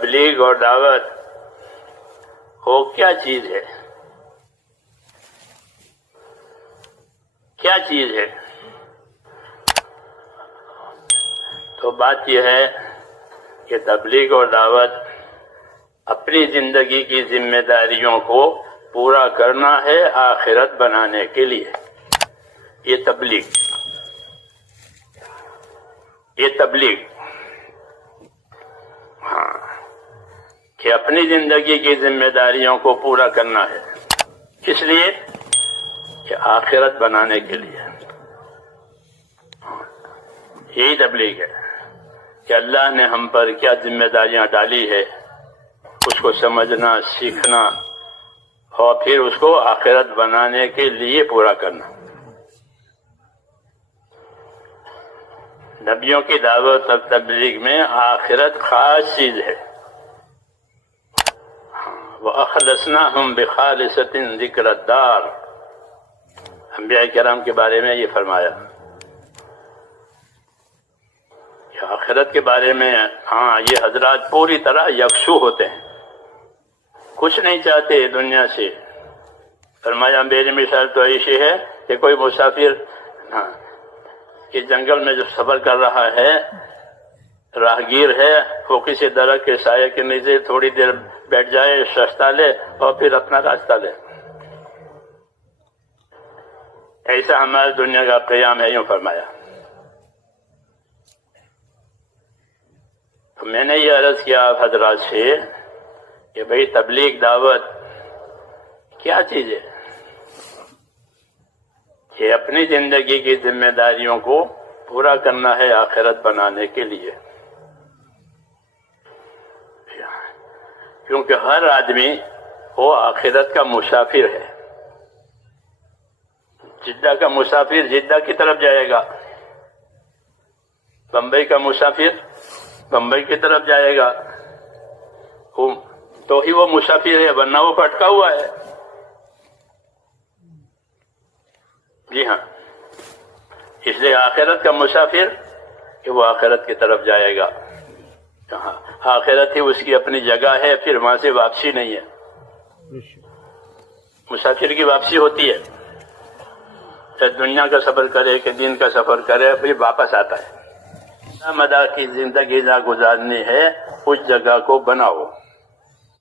تبلیغ اور دعوت وہ کیا چیز ہے؟ کیا چیز ہے؟ تو بات یہ ہے کہ تبلیغ اور دعوت اپنی زندگی کی ذمہ داریوں کو پورا کرنا ہے آخرت بنانے کے لیے۔ یہ تبلیغ ہاں، کہ اپنی زندگی کی ذمہ داریوں کو پورا کرنا ہے، کس لیے؟ کہ آخرت بنانے کے لیے۔ یہی تبلیغ ہے کہ اللہ نے ہم پر کیا ذمہ داریاں ڈالی ہے، اس کو سمجھنا، سیکھنا اور پھر اس کو آخرت بنانے کے لیے پورا کرنا۔ نبیوں کی دعوت اور تبلیغ میں آخرت خاص چیز ہے۔ وَأَخْلَصْنَاهُمْ بِخَالِصَةٍ ذِكْرَ الدَّارِ، انبیاء کرام کے بارے میں یہ فرمایا کہ آخرت کے بارے میں ہاں یہ حضرات پوری طرح یکسو ہوتے ہیں، کچھ نہیں چاہتے دنیا سے۔ فرمایا میری مثال تو ایسی ہے کہ کوئی مسافر کہ جنگل میں جو سفر کر رہا ہے، راہگیر ہے، وہ کسی درخت کے سائے کے نیچے تھوڑی دیر بیٹھ جائے، سستا لے اور پھر اپنا راستہ لے۔ ایسا ہمارے دنیا کا قیام ہے، یوں فرمایا۔ تو میں نے یہ عرض کیا آپ حضرات سے کہ بھئی تبلیغ دعوت کیا چیز ہے؟ کہ اپنی زندگی کی ذمہ داریوں کو پورا کرنا ہے آخرت بنانے کے لیے، کیونکہ ہر آدمی وہ آخرت کا مسافر ہے۔ جدہ کا مسافر جدہ کی طرف جائے گا، بمبئی کا مسافر بمبئی کی طرف جائے گا، تو ہی وہ مسافر ہے، ورنہ وہ بھٹکا ہوا ہے۔ جی ہاں، اس لیے آخرت کا مسافر کہ وہ آخرت کی طرف جائے گا، آخرت ہی اس کی اپنی جگہ ہے، پھر وہاں سے واپسی نہیں ہے۔ مسافر کی واپسی ہوتی ہے، چاہے دنیا کا سفر کرے کہ دین کا سفر کرے، پھر واپس آتا ہے۔ مدار کی زندگی نہ گزارنی ہے، اس جگہ کو بناؤ۔